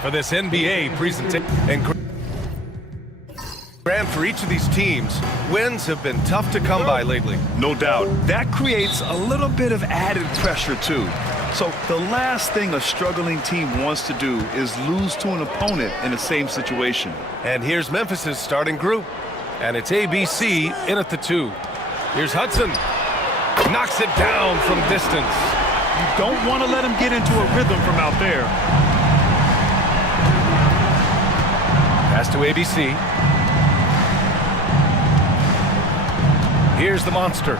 for this NBA presentation. And Grant, for each of these teams, wins have been tough to come by lately. No doubt. That creates a little bit of added pressure, too. So the last thing a struggling team wants to do is lose to an opponent in the same situation. And here's Memphis's starting group. And it's ABC in at the 2. Here's Hudson. Knocks it down from distance. You don't want to let him get into a rhythm from out there. Pass to ABC. Here's the monster.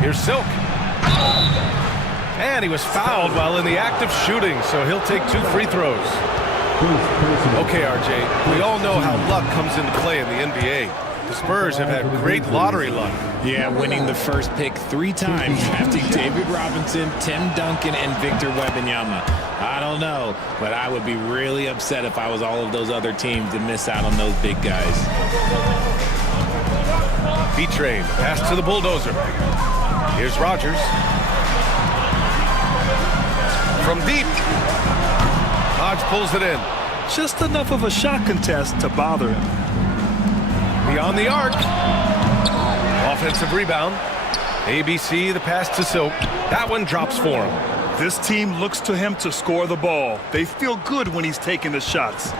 Here's Silk. And he was fouled while in the act of shooting, so he'll take 2 free throws. Okay, RJ, we all know how luck comes into play in the NBA. The Spurs have had great lottery luck. Yeah, winning the first pick 3 times, drafting David Robinson, Tim Duncan, and Victor Wembanyama. I don't know, but I would be really upset if I was all of those other teams to miss out on those big guys. B-Train, pass to the bulldozer. Here's Rogers. From deep. Hodge pulls it in. Just enough of a shot contest to bother him. Beyond the arc. Offensive rebound. ABC, the pass to Silk. That one drops for him. This team looks to him to score the ball. They feel good when he's taking the shots.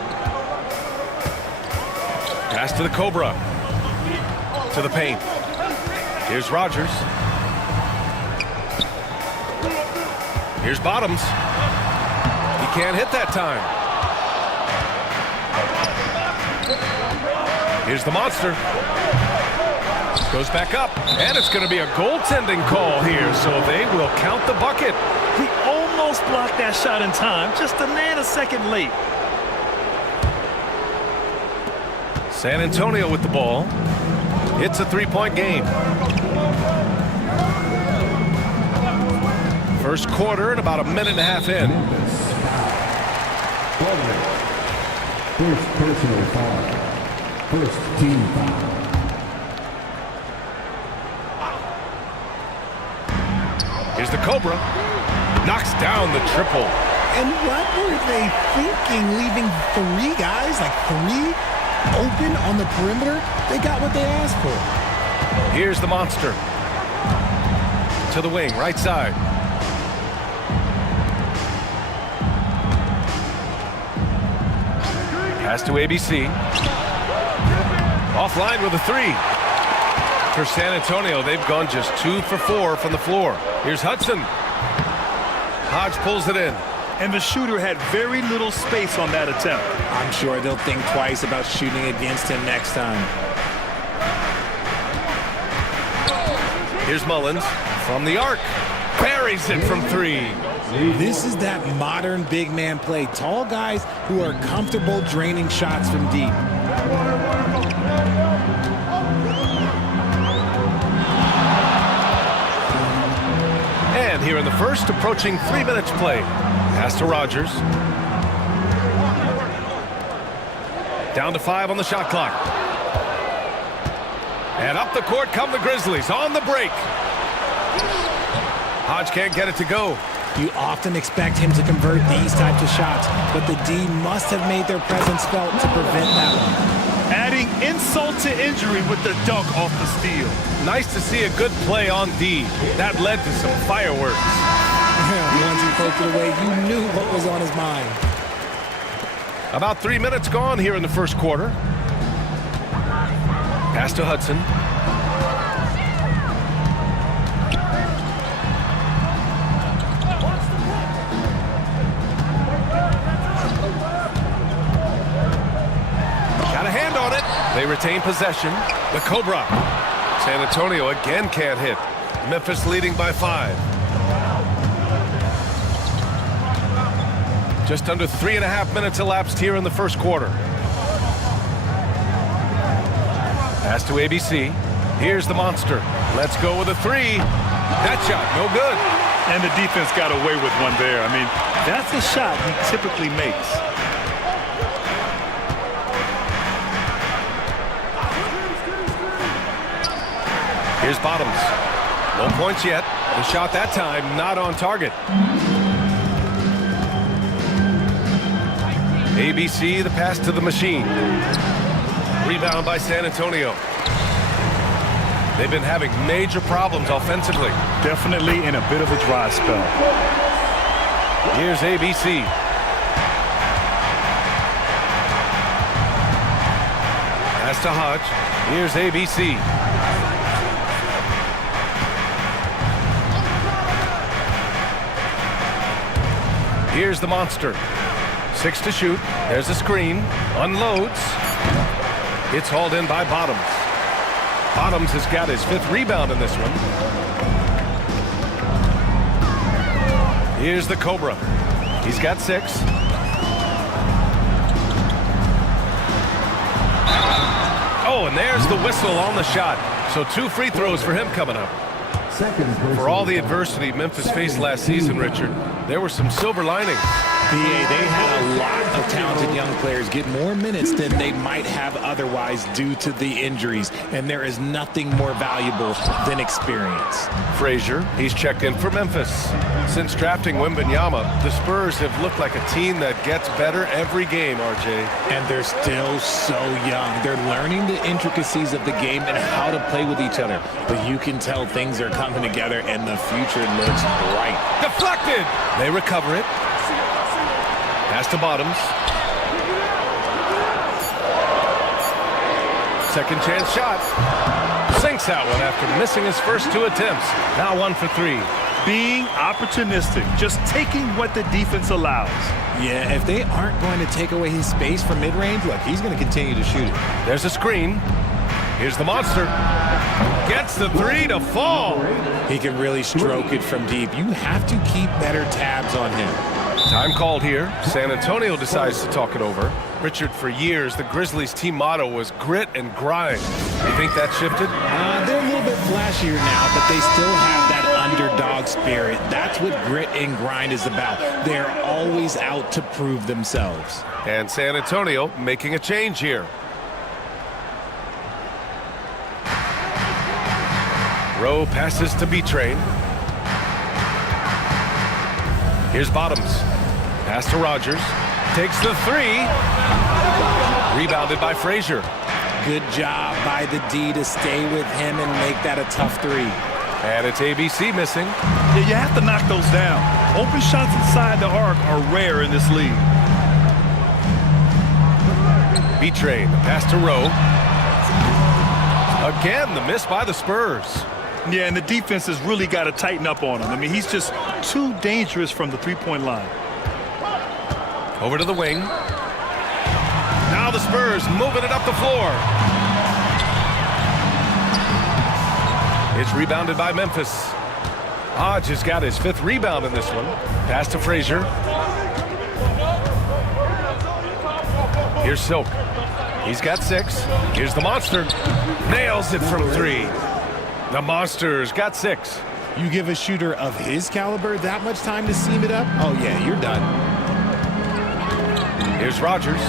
Pass to the Cobra. To the paint. Here's Rogers. Here's Bottoms. He can't hit that time. Here's the monster. Goes back up. And it's going to be a goaltending call here, so they will count the bucket. He almost blocked that shot in time, just a nanosecond late. San Antonio with the ball. It's a 3-point game. First quarter and about a minute and a half in. First personal foul. First team foul. Here's the Cobra. Knocks down the triple. And what were they thinking, leaving 3 guys, like 3 open on the perimeter? They got what they asked for. Here's the monster. To the wing, right side. Pass to ABC. Offline with a 3. For San Antonio, they've gone just 2 for 4 from the floor. Here's Hudson. Hodge pulls it in. And the shooter had very little space on that attempt. I'm sure they'll think twice about shooting against him next time. Here's Mullins from the arc. Buries it from 3. This is that modern big man play. Tall guys who are comfortable draining shots from deep. And here in the first, approaching 3 minutes play. Pass to Rogers. Down to 5 on the shot clock. And up the court come the Grizzlies on the break. Hodge can't get it to go. You often expect him to convert these types of shots, but the D must have made their presence felt to prevent that one. Adding insult to injury with the dunk off the steal. Nice to see a good play on D. That led to some fireworks. Once he poked it away, you knew what was on his mind. About 3 minutes gone here in the first quarter. Pass to Hudson. Got a hand on it. They retain possession. The Cobra. San Antonio again can't hit. Memphis leading by 5. Just under 3.5 minutes elapsed here in the first quarter. Pass to ABC. Here's the monster. Let's go with a 3. That shot, no good. And the defense got away with one there. I mean, that's a shot he typically makes. Here's Bottoms. No points yet. The shot that time not on target. ABC, the pass to the machine. Rebound by San Antonio. They've been having major problems offensively. Definitely in a bit of a dry spell. Here's ABC. Pass to Hodge. Here's ABC. Here's the monster. 6 to shoot. There's a screen. Unloads. It's hauled in by Bottoms. Bottoms has got his 5th rebound in this one. Here's the Cobra. He's got 6. Oh, and there's the whistle on the shot. So 2 free throws for him coming up. For all the adversity Memphis faced last season, Richard, there were some silver linings. BA, they had a lot of talented young players get more minutes than they might have otherwise due to the injuries, and there is nothing more valuable than experience. Frazier, he's checked in for Memphis. Since drafting Wembanyama, the Spurs have looked like a team that gets better every game, RJ. And they're still so young. They're learning the intricacies of the game and how to play with each other. But you can tell things are coming together, and the future looks bright. Deflected! They recover it. Pass to Bottoms. Second chance shot. Sinks that one after missing his first 2 attempts. Now 1 for 3. Being opportunistic, just taking what the defense allows. Yeah, if they aren't going to take away his space from mid-range, look, he's going to continue to shoot it. There's a screen. Here's the monster. Gets the 3 to fall. He can really stroke it from deep. You have to keep better tabs on him. Time called here. San Antonio decides to talk it over. Richard, for years, the Grizzlies' team motto was grit and grind. You think that shifted? They're a little bit flashier now, but they still have that underdog spirit. That's what grit and grind is about. They're always out to prove themselves. And San Antonio making a change here. Rowe passes to B-Train. Here's Bottoms. Pass to Rogers. Takes the 3. Rebounded by Frazier. Good job by the D to stay with him and make that a tough 3. And it's ABC missing. Yeah, you have to knock those down. Open shots inside the arc are rare in this league. B-Train. Pass to Rowe. Again, the miss by the Spurs. Yeah, and the defense has really got to tighten up on him. I mean, he's just too dangerous from the three-point line. Over to the wing. Now the Spurs moving it up the floor. It's rebounded by Memphis. Hodge has got his 5th rebound in this one. Pass to Frazier. Here's Silk. He's got 6. Here's the monster. Nails it from 3. The monster's got 6. You give a shooter of his caliber that much time to seam it up? Oh, yeah, you're done. Here's Rogers.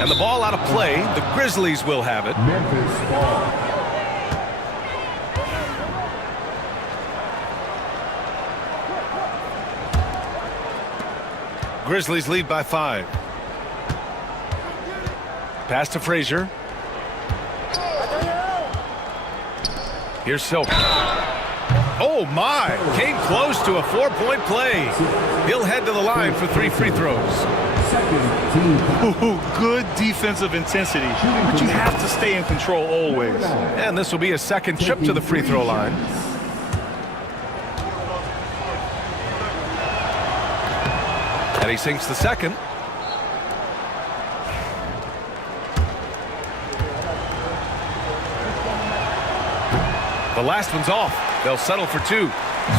And the ball out of play. The Grizzlies will have it. Memphis ball. Grizzlies lead by 5. Pass to Frazier. Here's Silk. Oh, my. Came close to a 4-point play. He'll head to the line for 3 free throws. Ooh, good defensive intensity, but you have to stay in control always. And this will be a second trip to the free throw line. And he sinks the second. The last one's off. They'll settle for 2.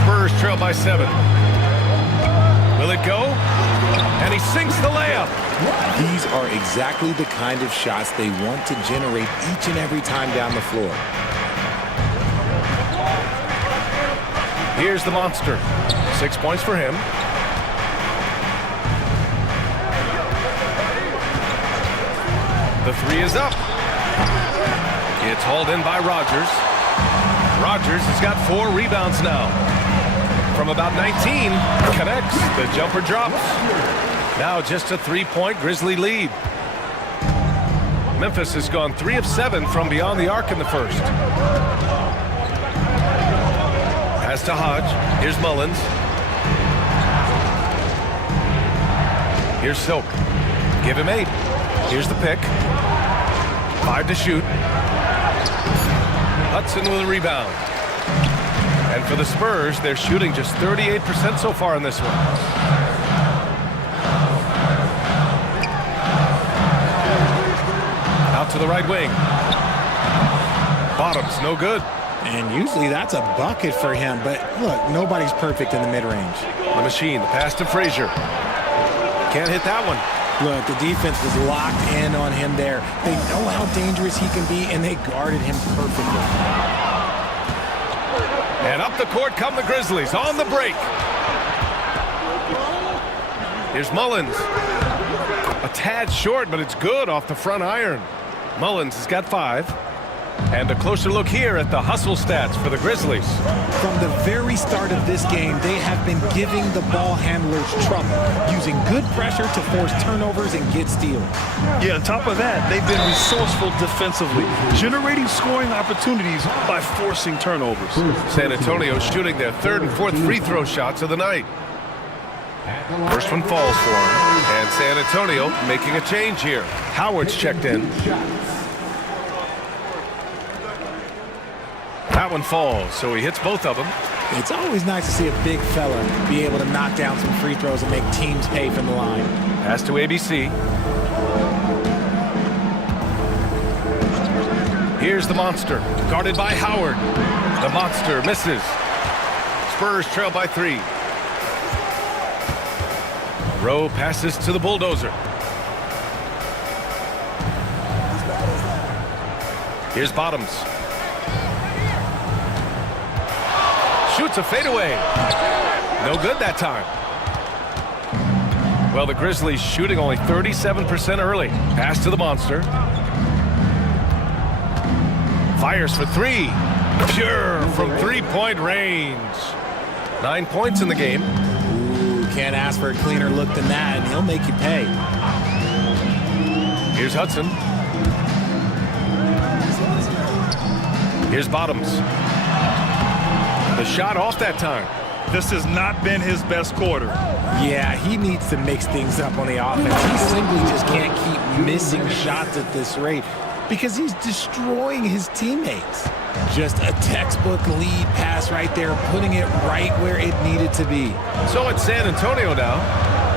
Spurs trail by 7. Will it go? And he sinks the layup. These are exactly the kind of shots they want to generate each and every time down the floor. Here's the monster. 6 points for him. The 3 is up. It's hauled in by Rogers. Rogers has got 4 rebounds now. from about 19. Connects. The jumper drops. Now just a 3-point Grizzly lead. Memphis has gone 3 of 7 from beyond the arc in the first. Pass to Hodge. Here's Mullins. Here's Silk. Give him 8. Here's the pick. 5 to shoot. Hudson with a rebound. And for the Spurs, they're shooting just 38% so far in this one. Out to the right wing. Bottoms, no good. And usually that's a bucket for him, but look, nobody's perfect in the mid-range. The machine, the pass to Frazier. Can't hit that one. Look, the defense was locked in on him there. They know how dangerous he can be, and they guarded him perfectly. And up the court come the Grizzlies on the break. Here's Mullins. A tad short, but it's good off the front iron. Mullins has got 5. And a closer look here at the hustle stats for the Grizzlies. From the very start of this game, they have been giving the ball handlers trouble, using good pressure to force turnovers and get steals. Yeah, on top of that, they've been resourceful defensively, generating scoring opportunities by forcing turnovers. San Antonio shooting their 3rd and 4th free throw shots of the night. First one falls for him. And San Antonio making a change here. Howard's checked in. That one falls, so he hits both of them. It's always nice to see a big fella be able to knock down some free throws and make teams pay from the line. Pass to ABC. Here's the monster, guarded by Howard. The monster misses. Spurs trail by 3. Rowe passes to the bulldozer. Here's Bottoms. Shoots a fadeaway. No good that time. Well, the Grizzlies shooting only 37% early. Pass to the monster. Fires for 3. Pure from 3-point range. 9 points in the game. Ooh, can't ask for a cleaner look than that, and he'll make you pay. Here's Hudson. Here's Bottoms. The shot off that time. This has not been his best quarter. Yeah, he needs to mix things up on the offense. He simply just can't keep missing shots at this rate because he's destroying his teammates. Just a textbook lead pass right there, putting it right where it needed to be. So it's San Antonio now.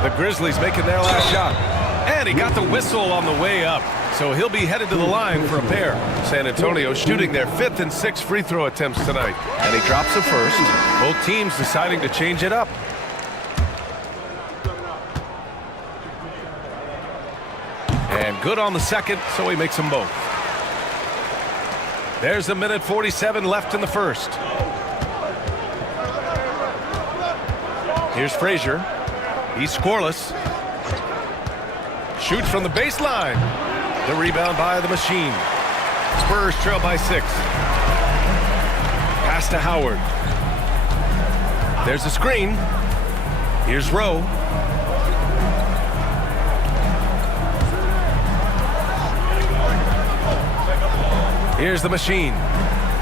The Grizzlies making their last shot. And he got the whistle on the way up. So he'll be headed to the line for a pair. San Antonio shooting their 5th and 6th free throw attempts tonight. And he drops the first. Both teams deciding to change it up. And good on the second, so he makes them both. There's a minute 47 left in the first. Here's Frazier. He's scoreless. Shoots from the baseline. The rebound by the machine. Spurs trail by 6. Pass to Howard. There's a screen. Here's Rowe. Here's the machine.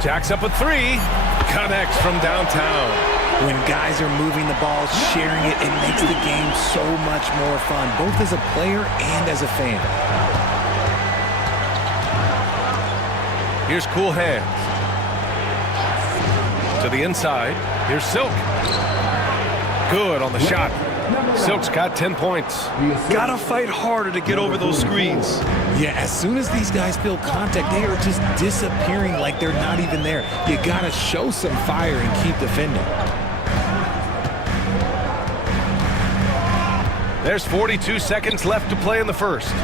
Jacks up a 3. Connects from downtown. When guys are moving the ball, sharing it, it makes the game so much more fun, both as a player and as a fan. Here's Cool Hands. To the inside. Here's Silk. Good on the shot. Silk's got 10 points. Gotta fight harder to get over those screens. Yeah, as soon as these guys feel contact, they are just disappearing like they're not even there. You gotta show some fire and keep defending. There's 42 seconds left to play in the first.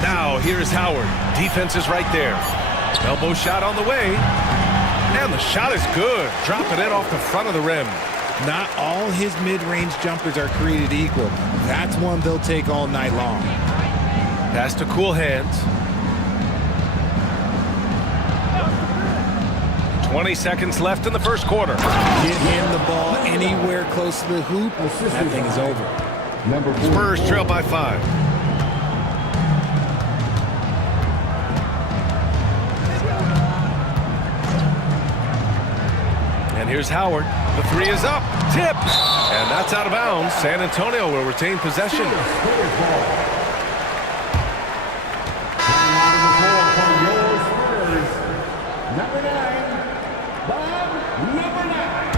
Now, here's Howard. Defense is right there. Elbow shot on the way. And the shot is good. Dropping it off the front of the rim. Not all his mid-range jumpers are created equal. That's one they'll take all night long. Pass to Cool Hands. 20 seconds left in the first quarter. Get him the ball anywhere close to the hoop, that thing is over. Number 4. Spurs trail by 5. And here's Howard. The 3 is up. Tipped. And that's out of bounds. San Antonio will retain possession. Number 9, Bob, number 9.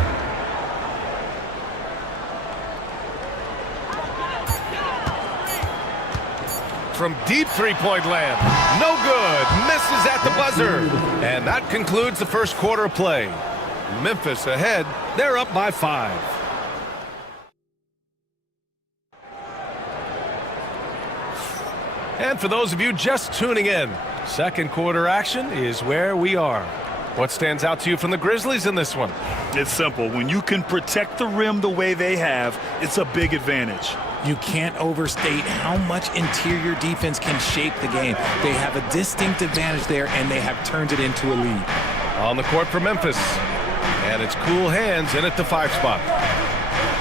From deep three-point land. No good. Misses at the buzzer. And that concludes the first quarter of play. Memphis ahead. They're up by 5. And for those of you just tuning in, second quarter action is where we are. What stands out to you from the Grizzlies in this one? It's simple. When you can protect the rim the way they have, it's a big advantage. You can't overstate how much interior defense can shape the game. They have a distinct advantage there, and they have turned it into a lead. On the court for Memphis. And it's cool hands in at the 5 spot.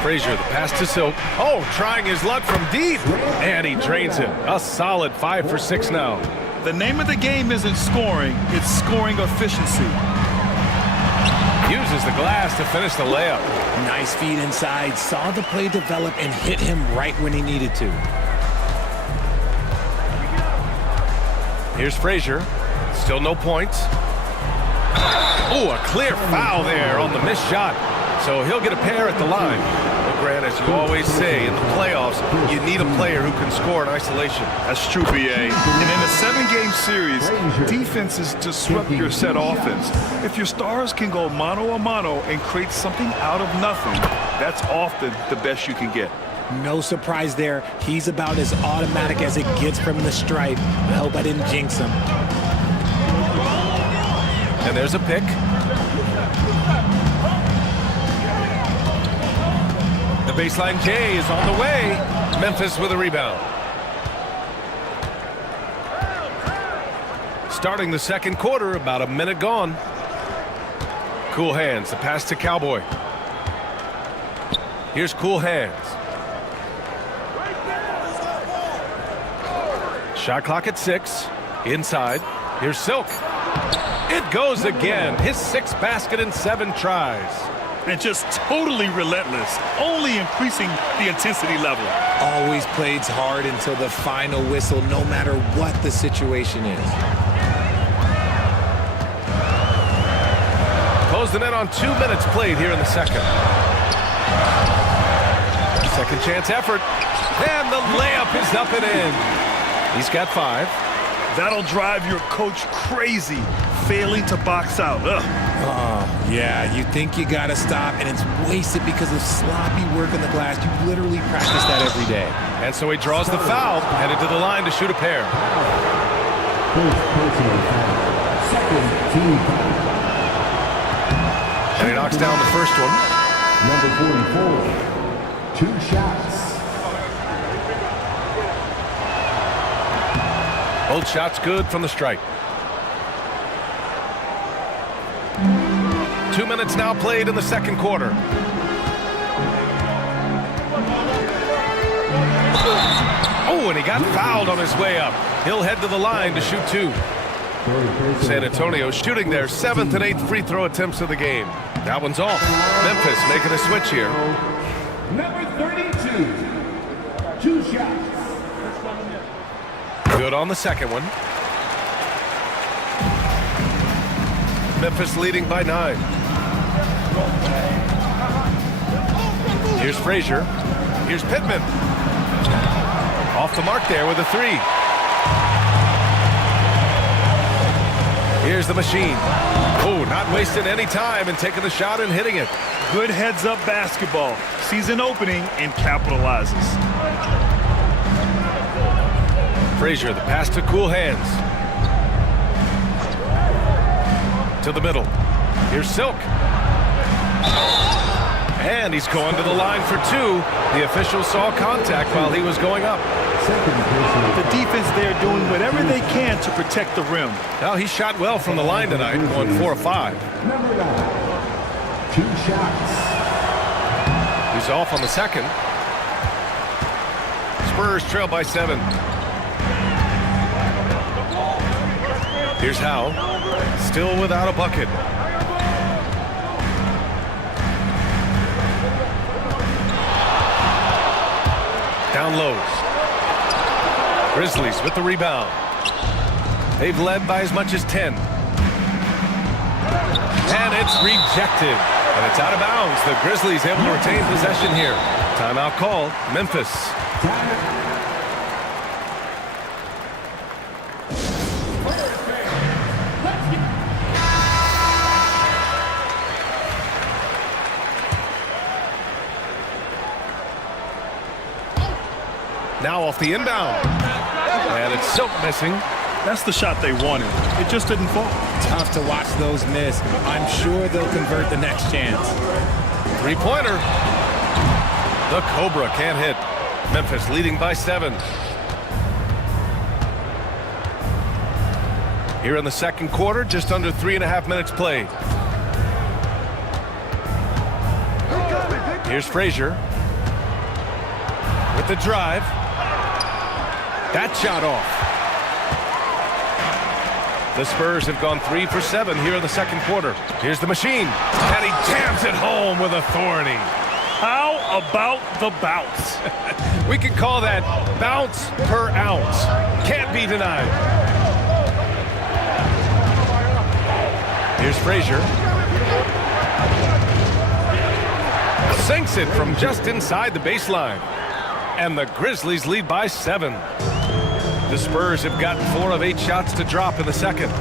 Frazier, the pass to Silk. Oh, trying his luck from deep. And he drains it. A solid 5 for 6 now. The name of the game isn't scoring, it's scoring efficiency. Uses the glass to finish the layup. Nice feed inside, saw the play develop and hit him right when he needed to. Here's Frazier. Still no points. Oh, a clear foul there on the missed shot. So he'll get a pair at the line. But Grant, as you always say, in the playoffs, you need a player who can score in isolation. That's true, BA. And in a 7-game series, defenses disrupt your set offense. If your stars can go mano-a-mano and create something out of nothing, that's often the best you can get. No surprise there. He's about as automatic as it gets from the stripe. I hope I didn't jinx him. And there's a pick. The baseline J is on the way. Memphis with a rebound. Starting the second quarter, about a minute gone. Cool hands, the pass to Cowboy. Here's cool hands. Shot clock at 6. Inside. Here's Silk. It goes again. His 6th basket in 7 tries. And just totally relentless, only increasing the intensity level. Always plays hard until the final whistle, no matter what the situation is. Closing in on 2 minutes played here in the second. Second chance effort. And the layup is up and in. He's got 5. That'll drive your coach crazy, failing to box out. Ugh. Oh, yeah, you think you got to stop, and it's wasted because of sloppy work on the glass. You literally practice that every day. And so he draws the foul, headed to the line to shoot a pair. First personal foul. Second team foul. And he knocks down the first one. Number 44. 2 shots. Both shots good from the stripe. 2 minutes now played in the second quarter. Oh, and he got fouled on his way up. He'll head to the line to shoot 2. San Antonio shooting their 7th and 8th free throw attempts of the game. That one's off. Memphis making a switch here. Number 32. 2 shots. Good on the second one. Memphis leading by 9. Here's Frazier. Here's Pittman. Off the mark there with a 3. Here's the machine. Oh, not wasting any time and taking the shot and hitting it. Good heads-up basketball. Sees an opening and capitalizes. Frazier, the pass to cool hands. To the middle. Here's Silk. And he's going to the line for 2. The official saw contact while he was going up. Second personal The foul. defense there doing whatever they can to protect the rim. Now, he shot well from the line tonight, going 4 of 5. Number 9. 2 shots. He's off on the second. Spurs trail by 7. Here's Howe. Still without a bucket. Down lows. Grizzlies with the rebound. They've led by as much as 10. And it's rejected. And it's out of bounds. The Grizzlies able to retain possession here. Timeout called. Memphis. Now off the inbound. And it's Silk missing. That's the shot they wanted. It just didn't fall. Tough to watch those miss. I'm sure they'll convert the next chance. Three-pointer. The Cobra can't hit. Memphis leading by 7. Here in the second quarter, just under 3.5 minutes played. Here's Frazier with the drive. That shot off. The Spurs have gone 3 for 7 here in the second quarter. Here's the machine. And he jams it home with authority. How about the bounce? We can call that bounce per ounce. Can't be denied. Here's Frazier. Sinks it from just inside the baseline. And the Grizzlies lead by 7. The Spurs have gotten 4 of 8 shots to drop in the second.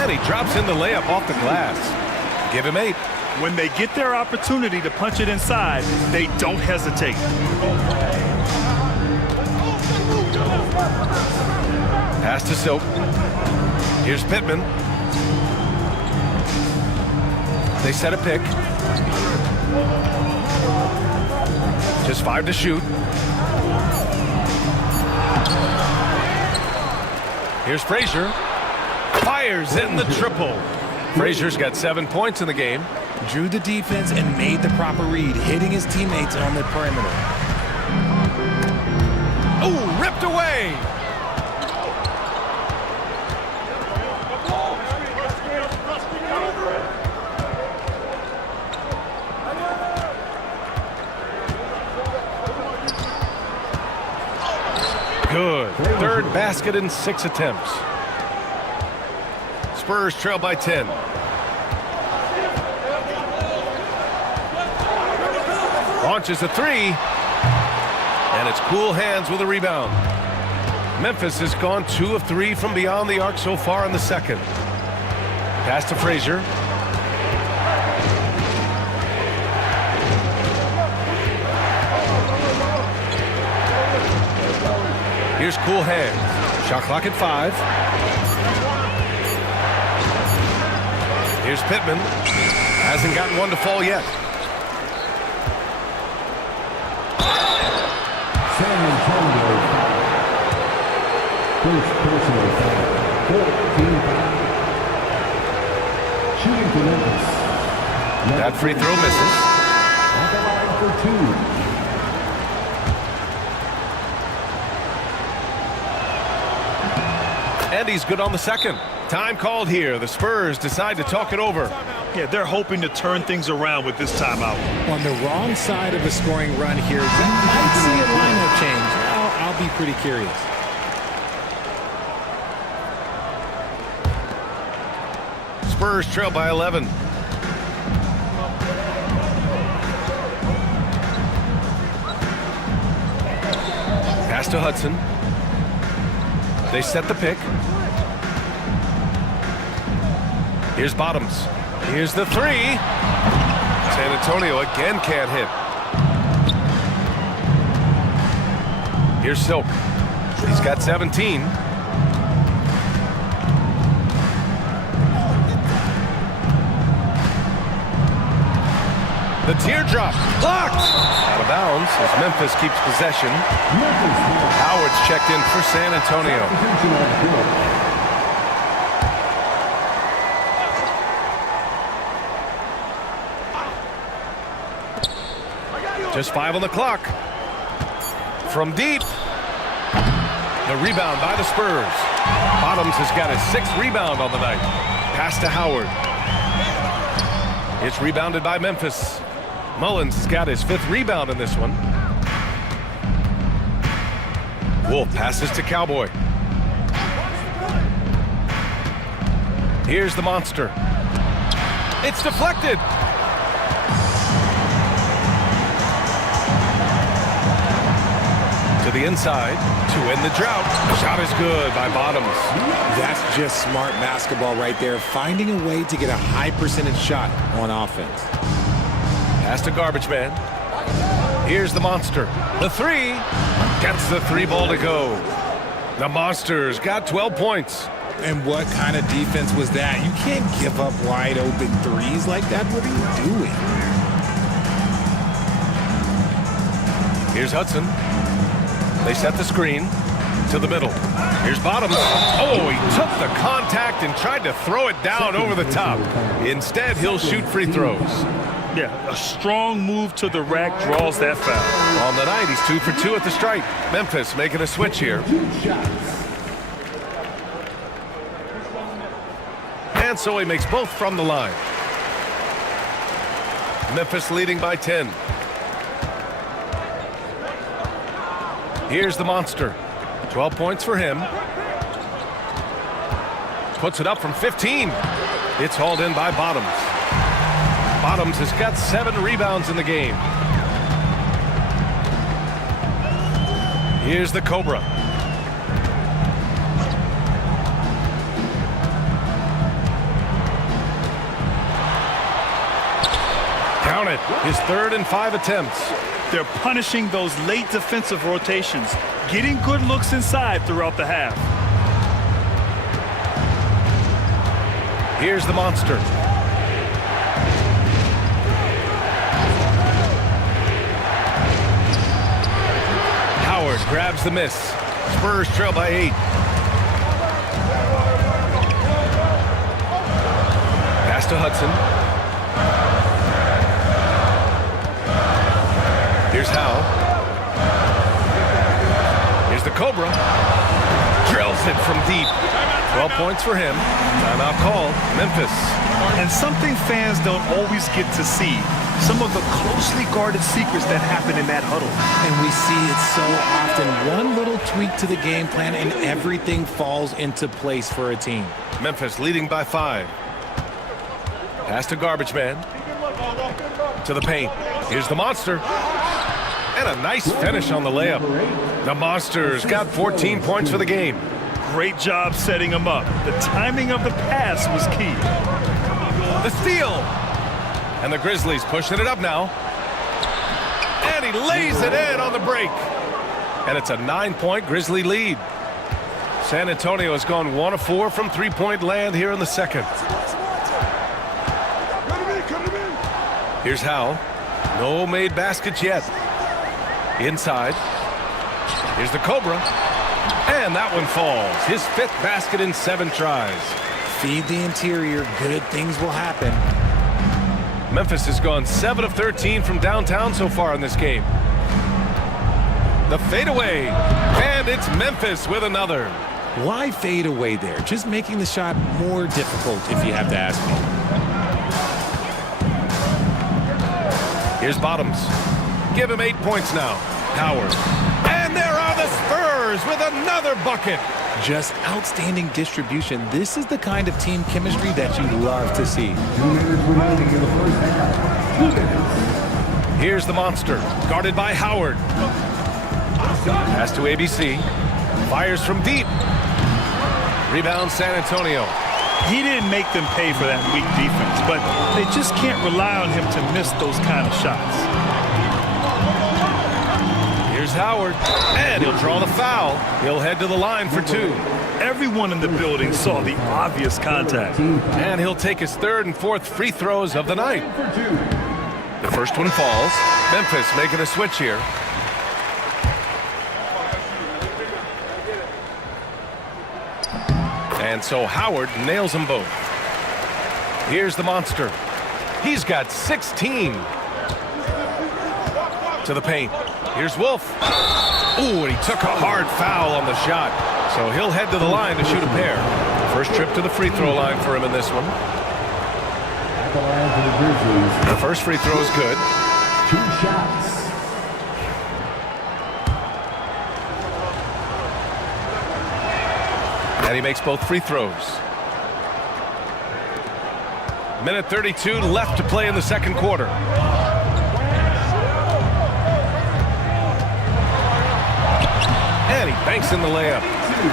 And he drops in the layup off the glass. Give him 8. When they get their opportunity to punch it inside, they don't hesitate. Pass to Silk. Here's Pittman. They set a pick. Just 5 to shoot. Here's Frazier. Fires in the triple. Frazier's got 7 points in the game. Drew the defense and made the proper read, hitting his teammates on the perimeter. Oh, ripped away. Good. Third basket in 6 attempts. Spurs trail by 10. Launches a 3. And it's cool hands with a rebound. Memphis has gone 2 of 3 from beyond the arc so far in the second. Pass to Frazier. Here's cool hands. Shot clock at 5. Here's Pittman. Hasn't gotten one to fall yet. San Antonio foul. First personal foul. 14 foul. Shooting for Memphis. That free throw misses. At the line for 2. And he's good on the second. Time called here. The Spurs decide to talk it over. Yeah, they're hoping to turn things around with this timeout. On the wrong side of a scoring run here, we might see a lineup change. I'll be pretty curious. Spurs trail by 11. Pass to Hudson. They set the pick. Here's Bottoms. Here's the 3. San Antonio again can't hit. Here's Silk. He's got 17. The teardrop. Blocked. Out of bounds as Memphis keeps possession. Howard's checked in for San Antonio. Just 5 on the clock. From deep. The rebound by the Spurs. Bottoms has got his 6th rebound on the night. Pass to Howard. It's rebounded by Memphis. Mullins has got his 5th rebound in this one. Wolf passes to Cowboy. Here's the monster. It's deflected. To the inside to end the drought. Shot is good by Bottoms. That's just smart basketball right there, finding a way to get a high percentage shot on offense. Pass to Garbage Man. Here's the monster. The 3 gets the 3 ball to go. The Monsters got 12 points. And what kind of defense was that? You can't give up wide open threes like that. What are you doing? Here's Hudson. They set the screen to the middle. Here's Bottoms. Oh, he took the contact and tried to throw it down over the top. Instead, he'll shoot free throws. Yeah, a strong move to the rack draws that foul. On the night, he's 2 for 2 at the stripe. Memphis making a switch here. And so he makes both from the line. Memphis leading by 10. Here's the monster. 12 points for him. Puts it up from 15. It's hauled in by Bottoms. Bottoms has got 7 rebounds in the game. Here's the Cobra. Count it. His 3rd and 5 attempts. They're punishing those late defensive rotations, getting good looks inside throughout the half. Here's the monster. Howard grabs the miss. Spurs trail by 8. Pass to Hudson. Here's Howe. Here's the Cobra. Drills it from deep. 12 points for him. Timeout called. Memphis. And something fans don't always get to see. Some of the closely guarded secrets that happen in that huddle. And we see it so often. One little tweak to the game plan and everything falls into place for a team. Memphis leading by 5. Pass to Garbage Man. To the paint. Here's the monster. And a nice finish on the layup. The Monsters got 14 points for the game. Great job setting him up. The timing of the pass was key. The steal. And the Grizzlies pushing it up now. And he lays it in on the break. And it's a 9-point Grizzly lead. San Antonio has gone 1 of 4 from 3-point land here in the second. Here's Howe. No made baskets yet. Inside. Here's the Cobra. And that one falls. His 5th basket in 7 tries. Feed the interior. Good things will happen. Memphis has gone 7 of 13 from downtown so far in this game. The fadeaway. And it's Memphis with another. Why fade away there? Just making the shot more difficult, if you have to ask me. Here's Bottoms. Give him 8 points now. Howard. And there are the Spurs with another bucket. Just outstanding distribution. This is the kind of team chemistry that you love to see. 2 minutes remaining in the first half. 2 minutes. Here's the monster. Guarded by Howard. Pass to ABC. Fires from deep. Rebound San Antonio. He didn't make them pay for that weak defense, but they just can't rely on him to miss those kind of shots. Here's Howard, and he'll draw the foul. He'll head to the line for 2. Everyone in the building saw the obvious contact. And he'll take his 3rd and 4th free throws of the night. The first one falls. Memphis making a switch here. And so Howard nails them both. Here's the monster. He's got 16. To the paint. Here's Wolf. Ooh, and he took a hard foul on the shot. So he'll head to the line to shoot a pair. First trip to the free throw line for him in this one. At the line for the Grizzlies. The first free throw is good. 2 shots. And he makes both free throws. Minute 32 left to play in the second quarter. And he banks in the layup.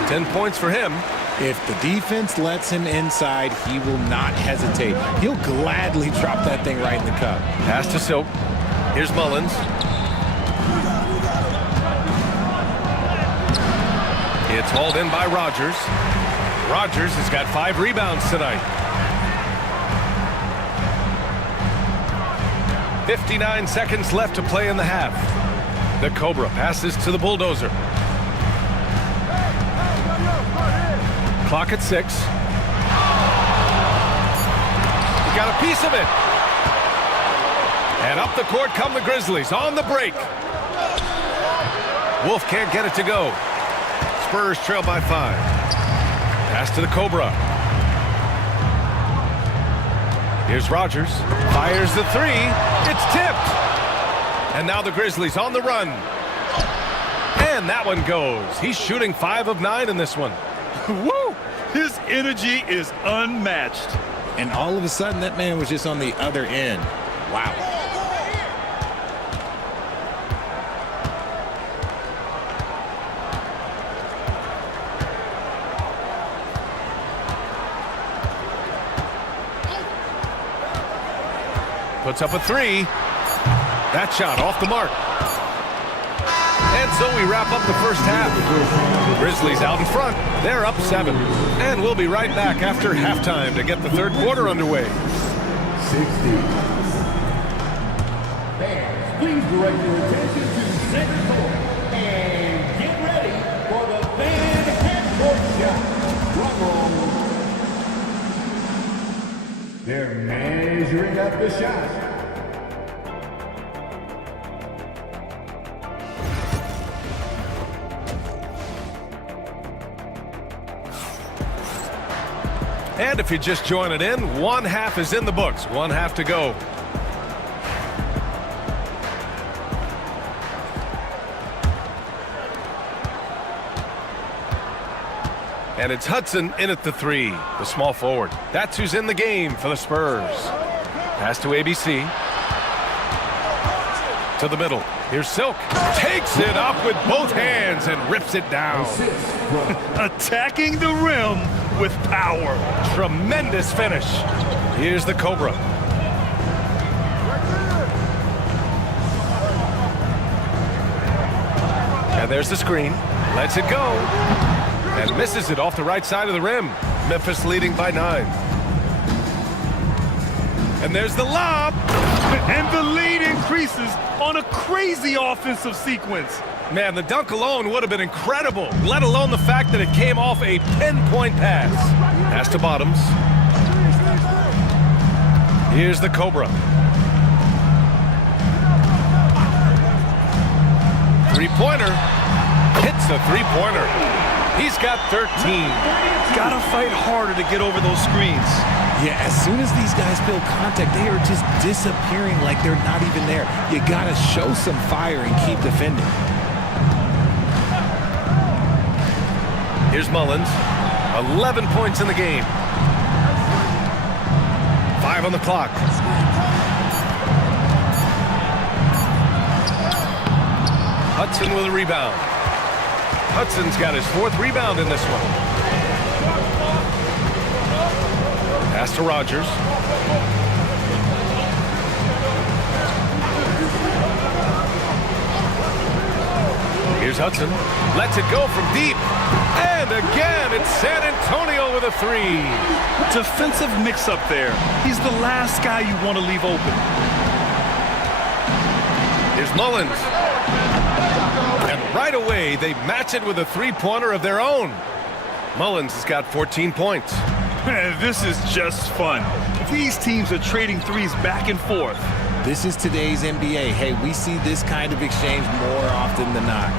10 points for him. If the defense lets him inside, he will not hesitate. He'll gladly drop that thing right in the cup. Pass to Silk. Here's Mullins. It's hauled in by Rogers. Rogers has got 5 rebounds tonight. 59 seconds left to play in the half. The Cobra passes to the Bulldozer. Clock at 6. He got a piece of it. And up the court come the Grizzlies on the break. Wolf can't get it to go. Spurs trail by 5. Pass to the Cobra. Here's Rogers. Fires the 3. It's tipped. And now the Grizzlies on the run. And that one goes. He's shooting 5 of 9 in this one. Woo! His energy is unmatched. And all of a sudden, that man was just on the other end. Wow. Puts up a 3. That shot off the mark. And so we wrap up the first half. Grizzlies out in front. They're up 7. And we'll be right back after halftime to get the third quarter underway. 60. Fans, please direct your attention to center court. And get ready for the fan half-court shot. Drum roll. They're measuring up the shot. And if you're just joining in, one half is in the books. One half to go. And it's Hudson in at the 3, the small forward. That's who's in the game for the Spurs. Pass to ABC. To the middle. Here's Silk. Takes it up with both hands and rips it down. Attacking the rim with power. Tremendous finish. Here's the Cobra. And there's the screen. Lets it go. And misses it off the right side of the rim. Memphis leading by 9. And there's the lob. And the lead increases on a crazy offensive sequence. Man, the dunk alone would have been incredible, let alone the fact that it came off a pinpoint pass. Pass to Bottoms. Here's the Cobra. Three-pointer. Hits the three-pointer. He's got 13. Gotta fight harder to get over those screens. Yeah, as soon as these guys feel contact, they are just disappearing like they're not even there. You gotta show some fire and keep defending. Here's Mullins. 11 points in the game. 5 on the clock. Hudson with a rebound. Hudson's got his 4th rebound in this one. Pass to Rogers. Here's Hudson. Lets it go from deep. And again, it's San Antonio with a 3. Defensive mix-up there. He's the last guy you want to leave open. Here's Mullins. And right away, they match it with a three-pointer of their own. Mullins has got 14 points. Man, this is just fun. These teams are trading threes back and forth. This is today's NBA. Hey, we see this kind of exchange more often than not.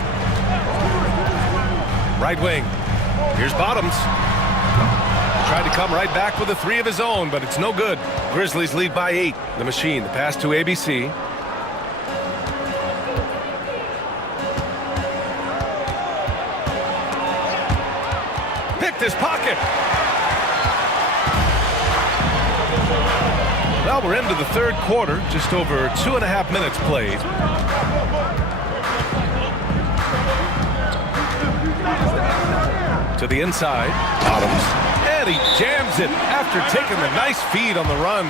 Right wing. Here's Bottoms. Tried to come right back with a three of his own, but it's no good. Grizzlies lead by 8. The Machine, the pass to ABC. Picked his pocket. Well, we're into the third quarter, just over 2.5 minutes played. To the inside, Bottoms, and he jams it after taking the nice feed on the run.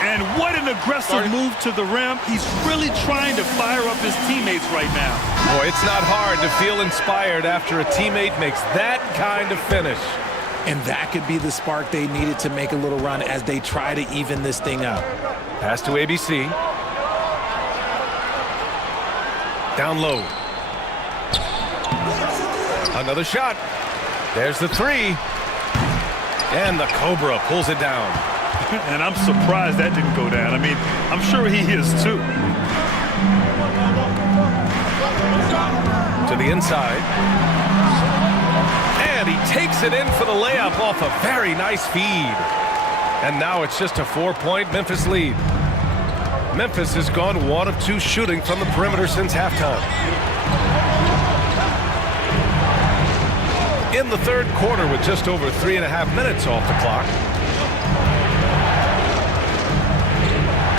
And what an aggressive move to the rim. He's really trying to fire up his teammates right now. Boy, it's not hard to feel inspired after a teammate makes that kind of finish. And that could be the spark they needed to make a little run as they try to even this thing up. Pass to ABC. Down low. Another shot. There's the three. And the Cobra pulls it down. And I'm surprised that didn't go down. I mean, I'm sure he is too. To the inside. And he takes it in for the layup off a very nice feed. And now it's just a 4-point Memphis lead. Memphis has gone 1 of 2 shooting from the perimeter since halftime. In the third quarter with just over 3.5 minutes off the clock.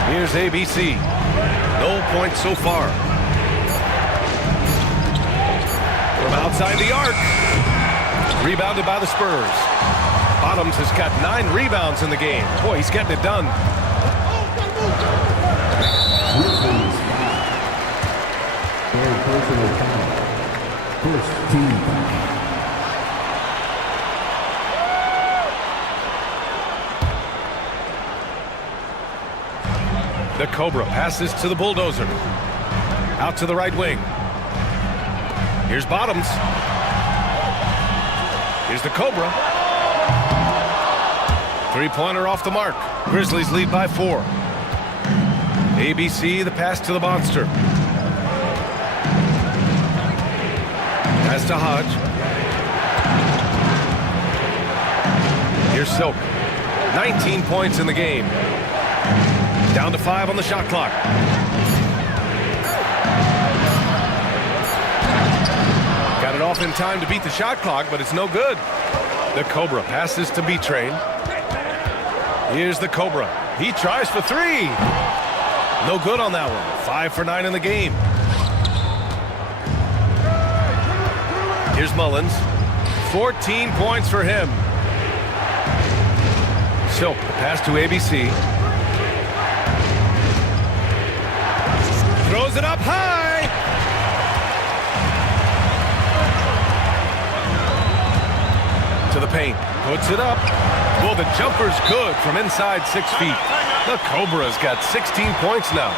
Here's ABC. No points so far. From outside the arc. Rebounded by the Spurs. Bottoms has got 9 rebounds in the game. Boy, he's getting it done. First team. The Cobra passes to the Bulldozer. Out to the right wing. Here's Bottoms. Here's the Cobra. Three-pointer off the mark. Grizzlies lead by 4. ABC, the pass to the Monster. Pass to Hodge. Here's Silk. 19 points in the game. Down to 5 on the shot clock. Got it off in time to beat the shot clock, but it's no good. The Cobra passes to B-Train. Here's the Cobra. He tries for 3. No good on that one. 5 for 9 in the game. Here's Mullins. 14 points for him. Silk, the pass to ABC. Throws it up high. To the paint. Puts it up. Well, the jumper's good from inside 6 feet. The Cobra's got 16 points now.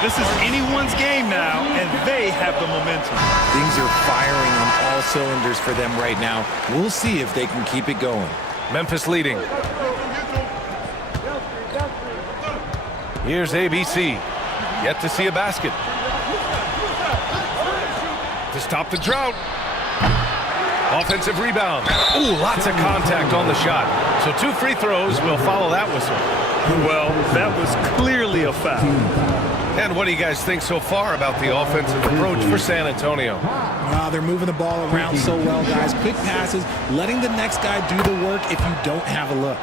This is anyone's game now, and they have the momentum. Things are firing on all cylinders for them right now. We'll see if they can keep it going. Memphis leading. Here's ABC. Yet to see a basket. To stop the drought. Offensive rebound. Ooh, lots of contact on the shot. So 2 free throws will follow that whistle. Well, that was clearly a foul. And what do you guys think so far about the offensive approach for San Antonio? They're moving the ball around so well, guys. Quick passes, letting the next guy do the work if you don't have a look.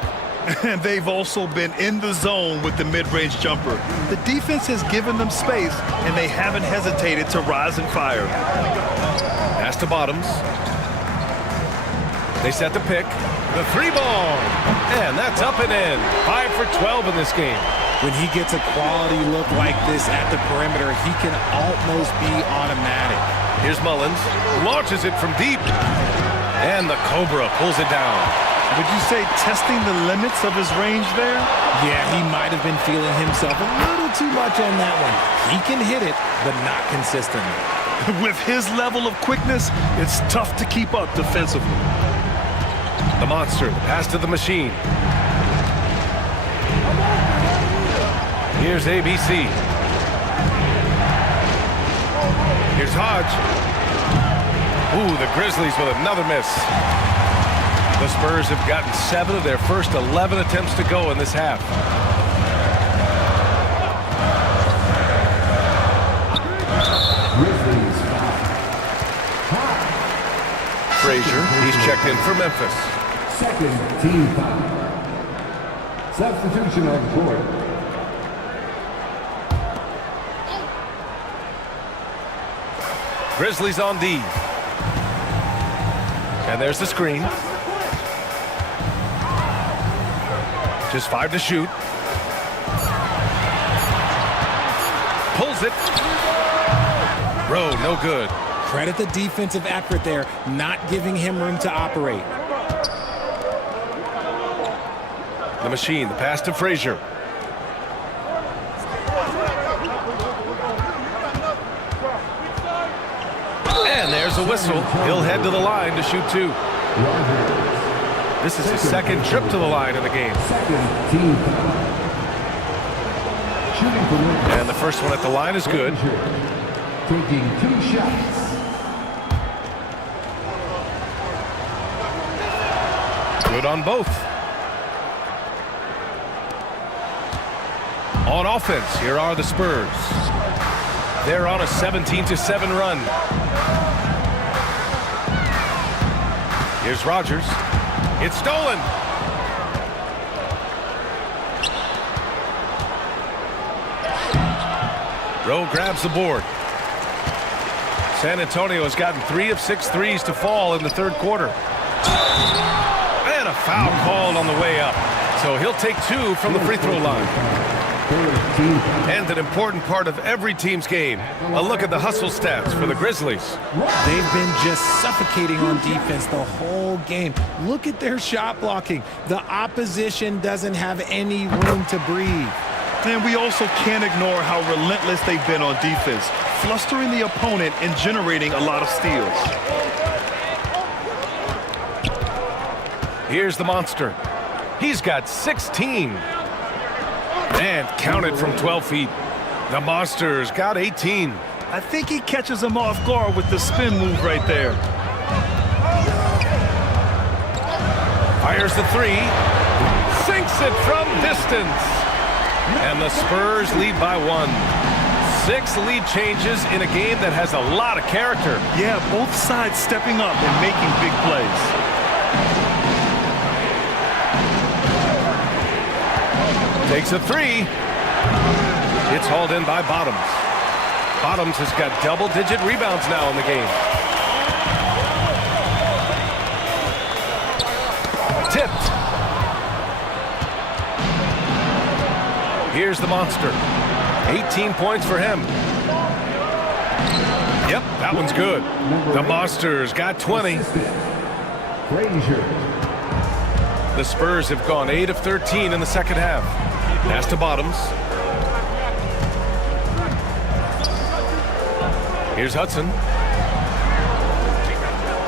And they've also been in the zone with the mid-range jumper. The defense has given them space, and they haven't hesitated to rise and fire. Pass to Bottoms. They set the pick. The 3-ball. And that's up and in. 5 for 12 in this game. When he gets a quality look like this at the perimeter, he can almost be automatic. Here's Mullins. Launches it from deep. And the Cobra pulls it down. Would you say testing the limits of his range there? Yeah, he might have been feeling himself a little too much on that one. He can hit it, but not consistently. With his level of quickness, it's tough to keep up defensively. The monster, the pass to the machine. Here's ABC. Here's Hodge. Ooh, the Grizzlies with another miss. The Spurs have gotten 7 of their first 11 attempts to go in this half. Grizzlies foul. Frazier, he's checked in for Memphis. Second team foul. Substitution on the court. Grizzlies on D. And there's the screen. Just 5 to shoot. Pulls it. Rowe, no good. Credit the defensive effort there, not giving him room to operate. The machine, the pass to Frazier. And there's a whistle. He'll head to the line to shoot 2. This is his second trip to the line in the game. Second team foul. Shooting for Memphis. And the first one at the line is good. Taking 2 shots. Good on both. On offense, here are the Spurs. They're on a 17-7 run. Here's Rogers. It's stolen. Rowe grabs the board. San Antonio has gotten 3 of 6 threes to fall in the third quarter. And a foul called on the way up. So he'll take 2 from the free throw line. And an important part of every team's game. A look at the hustle stats for the Grizzlies. They've been just suffocating on defense the whole game. Look at their shot blocking. The opposition doesn't have any room to breathe. And we also can't ignore how relentless they've been on defense, flustering the opponent and generating a lot of steals. Here's the monster. He's got 16. And counted from 12 feet. The monster's got 18. I think he catches him off guard with the spin move right there. Fires the 3. Sinks it from distance. And the Spurs lead by 1. 6 lead changes in a game that has a lot of character. Yeah, both sides stepping up and making big plays. Takes a 3. It's hauled in by Bottoms. Bottoms has got double-digit rebounds now in the game. Tipped. Here's the monster. 18 points for him. Yep, that one's good. The monster's got 20. Frazier. The Spurs have gone 8 of 13 in the second half. Pass to Bottoms. Here's Hudson.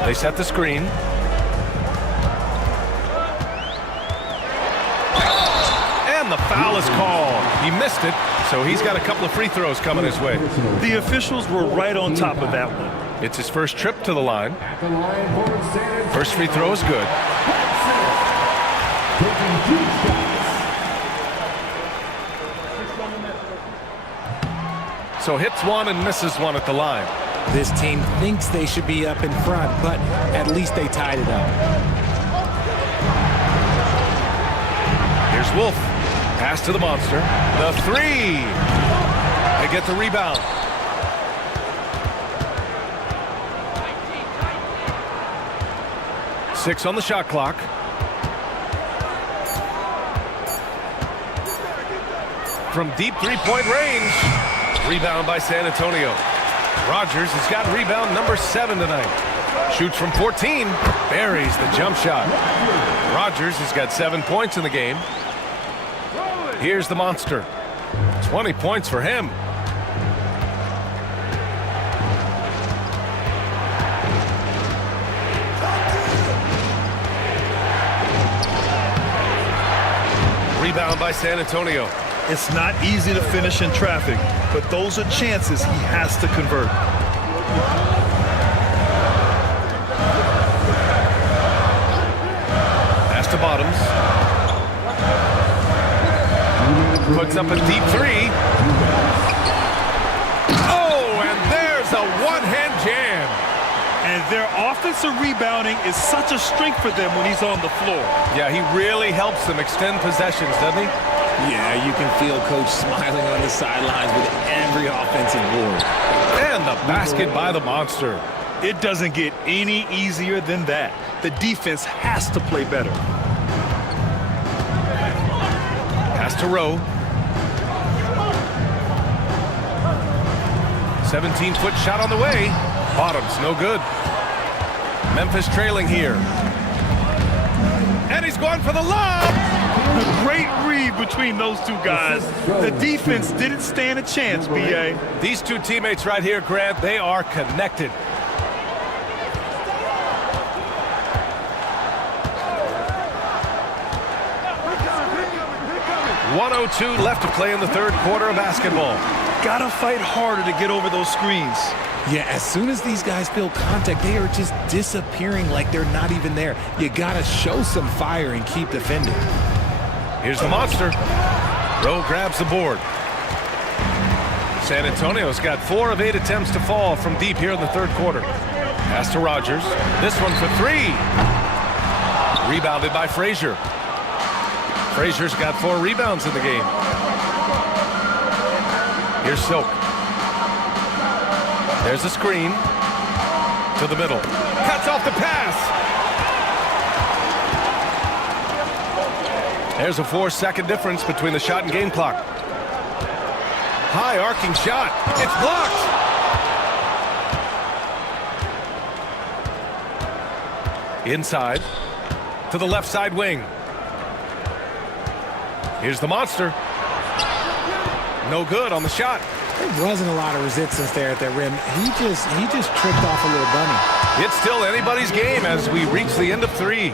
They set the screen. And the foul is called. He missed it, so he's got a couple of free throws coming his way. The officials were right on top of that one. It's his first trip to the line. At the line for San Antonio. First free throw is good. Taking 2 shots. So hits 1 and misses 1 at the line. This team thinks they should be up in front, but at least they tied it up. Here's Wolf. Pass to the monster. The 3. They get the rebound. Six on the shot clock. From deep three-point range. Rebound by San Antonio. Rogers has got rebound number 7 tonight. Shoots from 14. Buries the jump shot. Rogers has got 7 points in the game. Here's the monster. 20 points for him. Rebound by San Antonio. It's not easy to finish in traffic, but those are chances he has to convert. Pass to Bottoms. Puts up a deep three. Oh, and there's a one-hand jam. And their offensive rebounding is such a strength for them when he's on the floor. Yeah, he really helps them extend possessions, doesn't he? Yeah, you can feel Coach smiling on the sidelines with every offensive board. And the basket by the monster. It doesn't get any easier than that. The defense has to play better. Pass to Rowe. 17-foot shot on the way. Bottoms, no good. Memphis trailing here. And he's going for the lob. A great read between those two guys. The defense didn't stand a chance, B.A. These two teammates right here, Grant, they are connected. .102 left to play in the third quarter of basketball. Gotta fight harder to get over those screens. Yeah, as soon as these guys feel contact, they are just disappearing like they're not even there. You gotta show some fire and keep defending. Here's the monster. Rowe grabs the board. San Antonio's got 4 of 8 attempts to fall from deep here in the third quarter. Pass to Rogers. This one for 3. Rebounded by Frazier. Frazier's got 4 rebounds in the game. Here's Silk. There's a screen. To the middle. Cuts off the pass. There's a 4-second difference between the shot and game clock. High arcing shot. It's blocked. Inside. To the left side wing. Here's the monster. No good on the shot. There wasn't a lot of resistance there at that rim. He just tripped off a little bunny. It's still anybody's game as we reach the end of 3.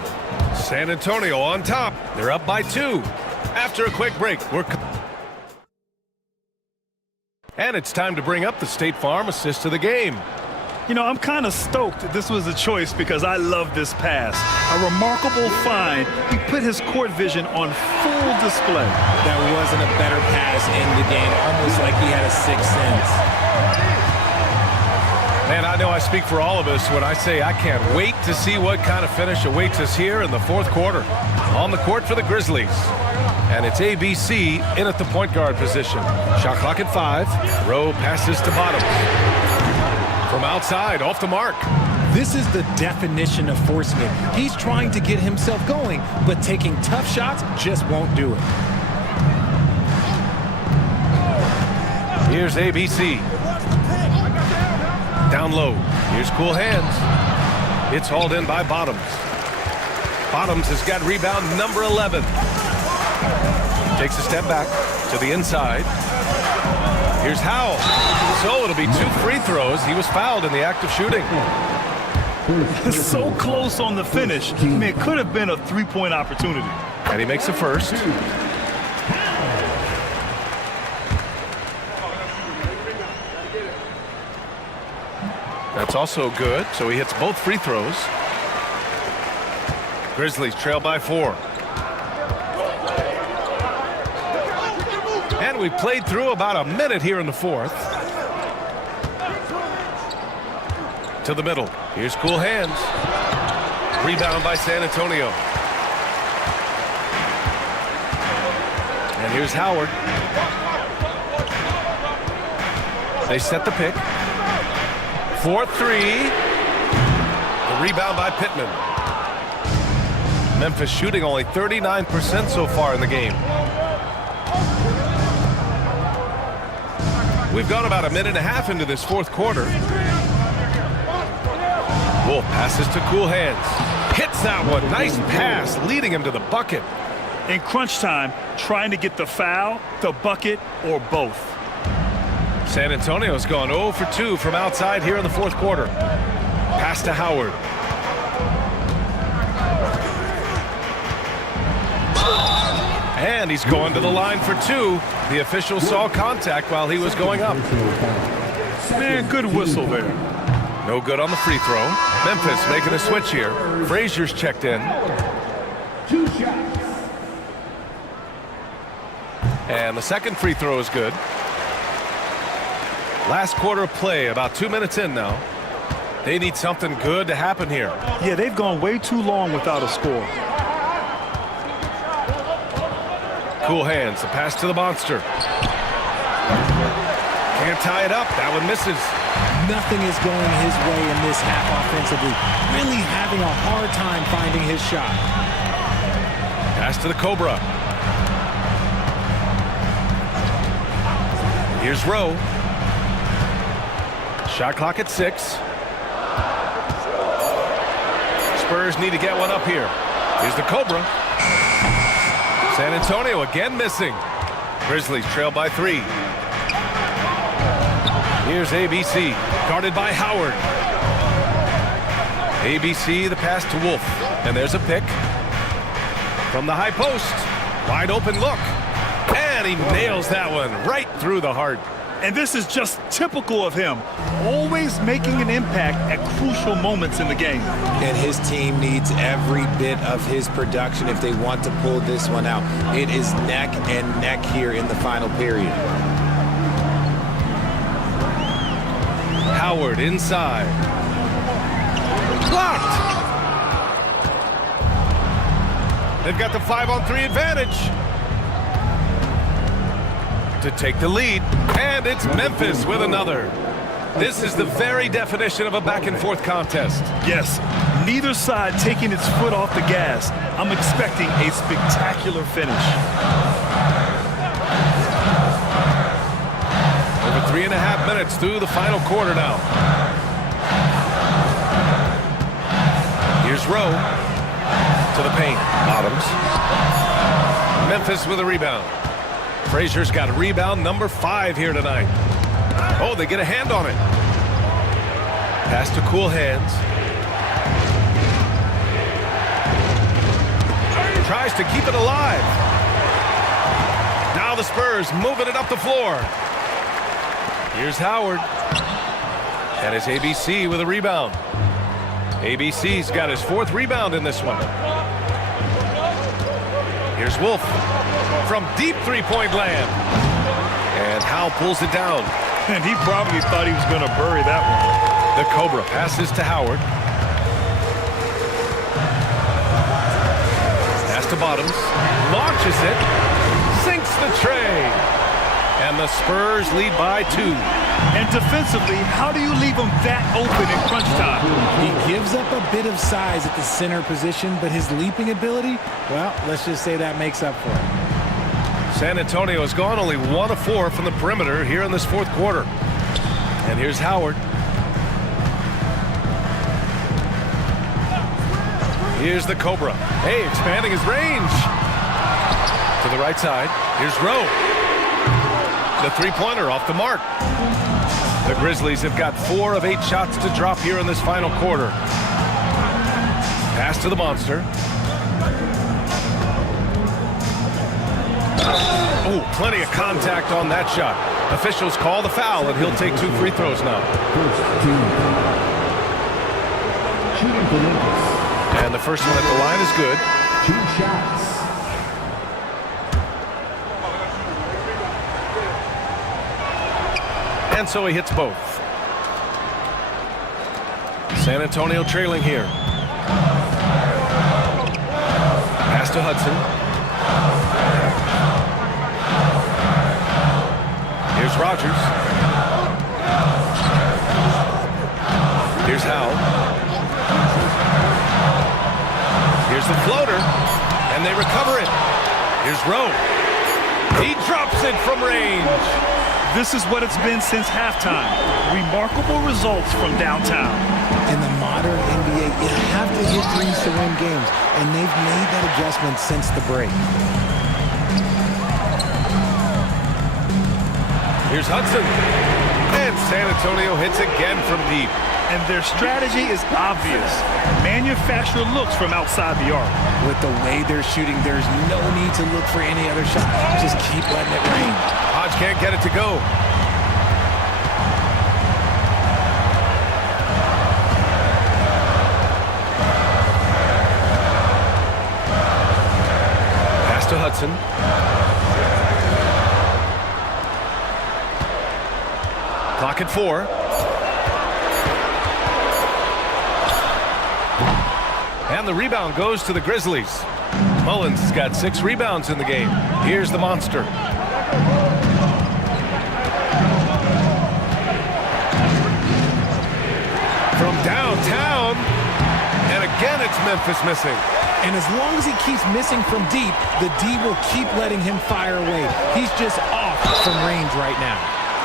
San Antonio on top. They're up by 2. After a quick break, and it's time to bring up the State Farm assist of the game. You know, I'm kind of stoked that this was a choice because I love this pass. A remarkable find. He put his court vision on full display. That wasn't a better pass in the game, almost like he had a 6th sense. Man, I know I speak for all of us when I say I can't wait to see what kind of finish awaits us here in the fourth quarter. On the court for the Grizzlies. And it's ABC in at the point guard position. Shot clock at 5. Rowe passes to Bottoms. From outside, off the mark. This is the definition of forcing it. He's trying to get himself going, but taking tough shots just won't do it. Here's ABC. Down low. Here's Cool Hands. It's hauled in by Bottoms. Bottoms has got rebound number 11. Takes a step back to the inside. Here's Howell. So it'll be 2 free throws. He was fouled in the act of shooting. So close on the finish. I mean, it could have been a 3-point opportunity. And he makes the first. That's also good. So he hits both free throws. Grizzlies trail by 4. And we played through about a minute here in the fourth. To the middle. Here's Cool Hands. Rebound by San Antonio. And here's Howard. They set the pick. 4-3. The rebound by Pittman. Memphis shooting only 39% so far in the game. We've gone about a minute and a half into this fourth quarter. Wolf passes to Cool Hands. Hits that one. Nice pass, leading him to the bucket. In crunch time, trying to get the foul, the bucket, or both. San Antonio's gone 0 for 2 from outside here in the fourth quarter. Pass to Howard. And he's going to the line for 2. The official saw contact while he was going up. Man, good whistle there. No good on the free throw. Memphis making a switch here. Frazier's checked in. 2 shots. And the second free throw is good. Last quarter of play, about 2 minutes in now. They need something good to happen here. Yeah, they've gone way too long without a score. Cool hands, the pass to the monster. Can't tie it up, that one misses. Nothing is going his way in this half offensively. Really having a hard time finding his shot. Pass to the Cobra. Here's Rowe. Shot clock at 6. Spurs need to get one up here. Here's the Cobra. San Antonio again missing. Grizzlies trail by 3. Here's ABC, guarded by Howard. ABC, the pass to Wolf. And there's a pick. From the high post. Wide open look. And he nails that one right through the heart. And this is just typical of him. Always making an impact at crucial moments in the game. And his team needs every bit of his production if they want to pull this one out. It is neck and neck here in the final period. Howard inside. Blocked! They've got the 5-on-3 advantage to take the lead, and it's Memphis with another. This is the very definition of a back-and-forth contest. Yes, neither side taking its foot off the gas. I'm expecting a spectacular finish. Over 3.5 minutes through the final quarter now. Here's Rowe to the paint. Bottoms. Memphis with a rebound. Frazier's got a rebound number 5 here tonight. Oh, they get a hand on it. Pass to Cool Hands. Tries to keep it alive. Now the Spurs moving it up the floor. Here's Howard. And it's ABC with a rebound. ABC's got his 4th rebound in this one. Here's Wolf from deep three-point land. And Howe pulls it down. And he probably thought he was going to bury that one. The Cobra passes to Howard. Pass to Bottoms. Launches it. Sinks the tray. And the Spurs lead by 2. And defensively, how do you leave him that open in crunch time? He gives up a bit of size at the center position, but his leaping ability, well, let's just say that makes up for it. San Antonio has gone only 1 of 4 from the perimeter here in this fourth quarter. And here's Howard. Here's the Cobra. Hey, expanding his range. To the right side. Here's Rowe. The three-pointer off the mark. The Grizzlies have got 4 of 8 shots to drop here in this final quarter. Pass to the monster. Oh, plenty of contact on that shot. Officials call the foul, and he'll take 2 free throws now. First 2. Shooting for Memphis. And the first one at the line is good. 2 shots. And so he hits both. San Antonio trailing here. Pass to Hudson. Here's Rogers. Here's Howe. Here's the floater. And they recover it. Here's Rowe. He drops it from range. This is what it's been since halftime. Remarkable results from downtown. In the modern NBA, you have to hit threes to win games, and they've made that adjustment since the break. Here's Hudson. And San Antonio hits again from deep. And their strategy is obvious. Manufacture looks from outside the arc. With the way they're shooting, there's no need to look for any other shot. Just keep letting it rain. Hodge can't get it to go. Pass to Hudson. Clock at 4. And the rebound goes to the Grizzlies. Mullins has got 6 rebounds in the game. Here's the monster. From downtown. And again, it's Memphis missing. And as long as he keeps missing from deep, the D will keep letting him fire away. He's just off from range right now.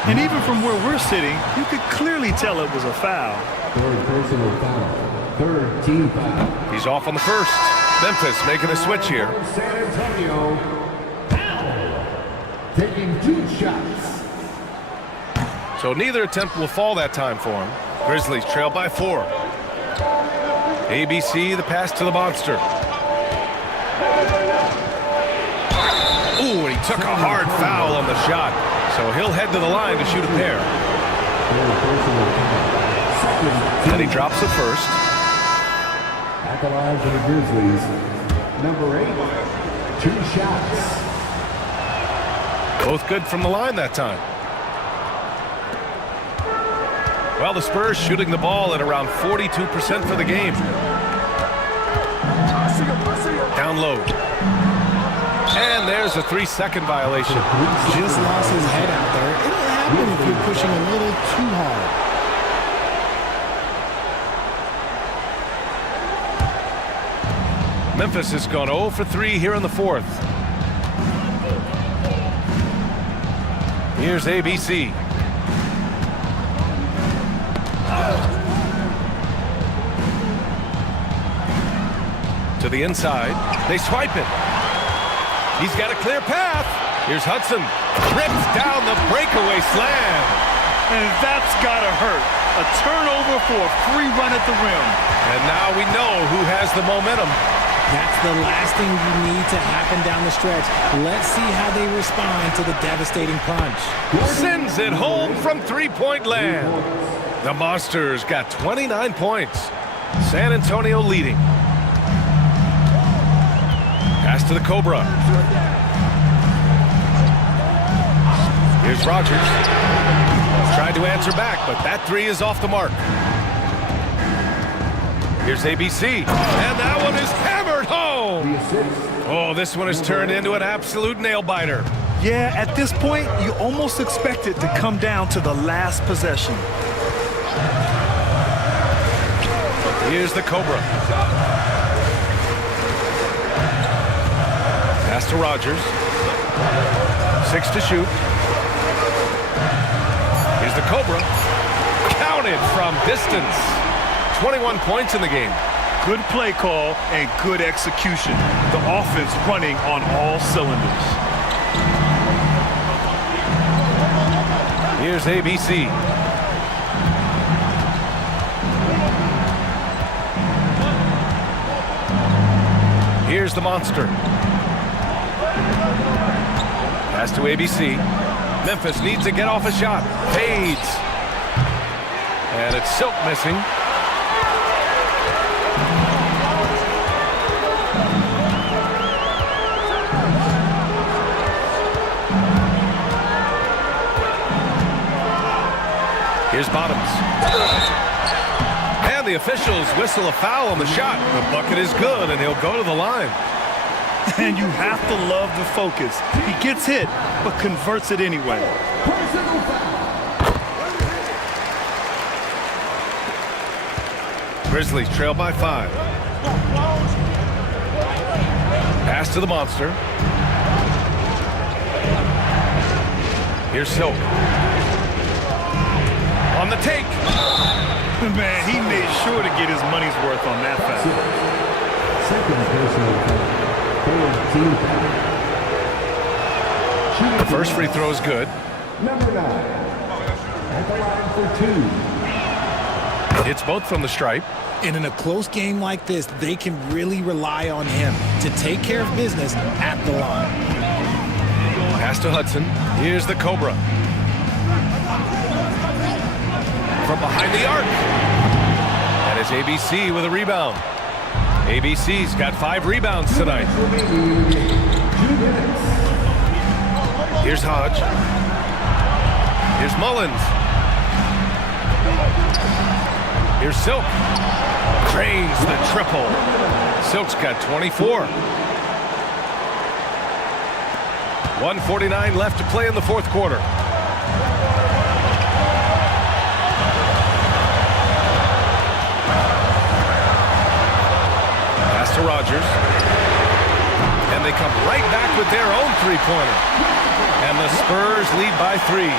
And even from where we're sitting, you could clearly tell it was a foul. Third personal foul. Third team foul. He's off on the first. Memphis making a switch here. San Antonio foul. Taking 2 shots. So neither attempt will fall that time for him. Grizzlies trail by 4. ABC, the pass to the monster. Ooh, and he took a hard foul on the shot. So he'll head to the line to shoot a pair. And he drops the first. At the line for the Grizzlies, number 8, 2 shots. Both good from the line that time. Well, the Spurs shooting the ball at around 42% for the game. Down low. And there's a 3-second violation. Just lost his head out there. It'll happen if you're pushing a little too hard. Memphis has gone 0 for 3 here in the 4th. Here's ABC. To the inside. They swipe it. He's got a clear path. Here's Hudson. Rips down the breakaway slam. And that's gotta hurt. A turnover for a free run at the rim. And now we know who has the momentum. That's the last thing you need to happen down the stretch. Let's see how they respond to the devastating punch. Sends it home from 3-point land. The Monsters got 29 points. San Antonio leading. Pass to the Cobra. Here's Rogers. Tried to answer back, but that 3 is off the mark. Here's ABC. And that one is hammered home. Oh, this one has turned into an absolute nail-biter. Yeah, at this point, you almost expect it to come down to the last possession. Here's the Cobra. Pass to Rogers. 6 to shoot. Here's the Cobra. Counted from distance. 21 points in the game. Good play call and good execution. The offense running on all cylinders. Here's ABC. Here's the monster. Pass to ABC. Memphis needs to get off a shot. Fades. And it's Silk missing. Here's Bottoms. And the officials whistle a foul on the shot. The bucket is good, and he'll go to the line. And you have to love the focus. He gets hit, but converts it anyway. Grizzlies trail by 5. Pass to the monster. Here's Silk. On the take. Man, he made sure to get his money's worth on that foul. Second personal foul. Third team foul. The first free throw is good. Number 9. At the line for 2. It's both from the stripe. And in a close game like this, they can really rely on him to take care of business at the line. Pass to Hudson. Here's the Cobra. From behind the arc. And it's ABC with a rebound. ABC's got 5 rebounds tonight. 2 minutes. Here's Hodge. Here's Mullins. Here's Silk. Cranes the triple. Silk's got 24. 1:49 left to play in the fourth quarter. Pass to Rogers. And they come right back with their own three-pointer. And the Spurs lead by 3.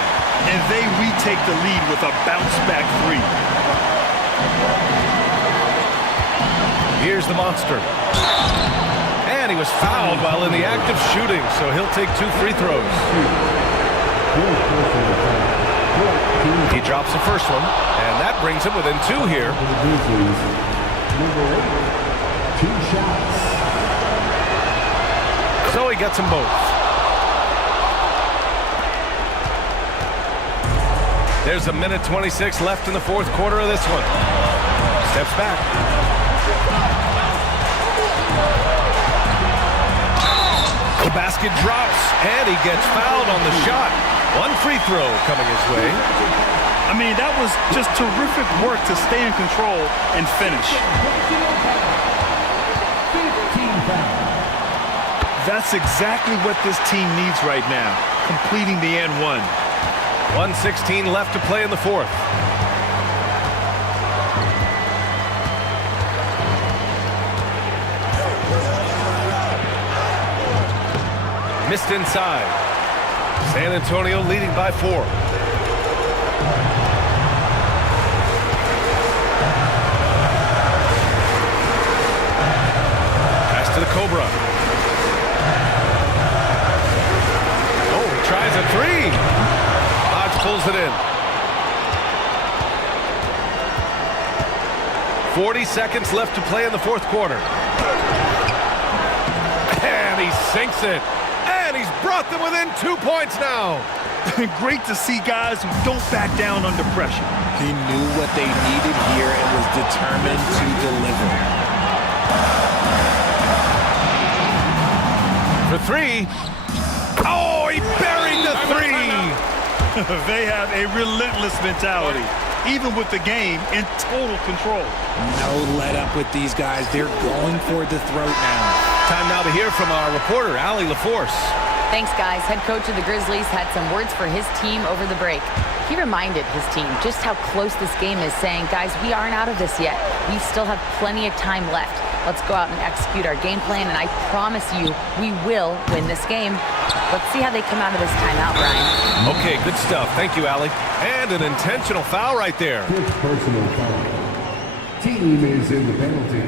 And they retake the lead with a bounce-back 3. Here's the monster. And he was fouled while in the act of shooting, so he'll take 2 free throws. He drops the first one, and that brings him within 2 here. For the Grizzlies, number 8. 2 shots. So he gets them both. There's a minute 26 left in the fourth quarter of this one. Steps back. The basket drops, and he gets fouled on the shot. 1 free throw coming his way. I mean, that was just terrific work to stay in control and finish. 15 fouls. That's exactly what this team needs right now, completing the and one. 1:16 left to play in the fourth. Missed inside. San Antonio leading by 4. Pass to the Cobra. Oh, he tries a 3. Hodge pulls it in. 40 seconds left to play in the fourth quarter. And he sinks it. And he's brought them within 2 points now. Great to see guys who don't back down under pressure. He knew what they needed here and was determined to deliver. For 3. Oh, he buried the 3. They have a relentless mentality, even with the game in total control. No let up with these guys. They're going for the throat now. Time now to hear from our reporter, Allie LaForce. Thanks, guys. Head coach of the Grizzlies had some words for his team over the break. He reminded his team just how close this game is, saying, guys, we aren't out of this yet. We still have plenty of time left. Let's go out and execute our game plan, and I promise you, we will win this game. Let's see how they come out of this timeout, Brian. Okay, good stuff. Thank you, Allie. And an intentional foul right there. 5th personal foul. Team is in the penalty.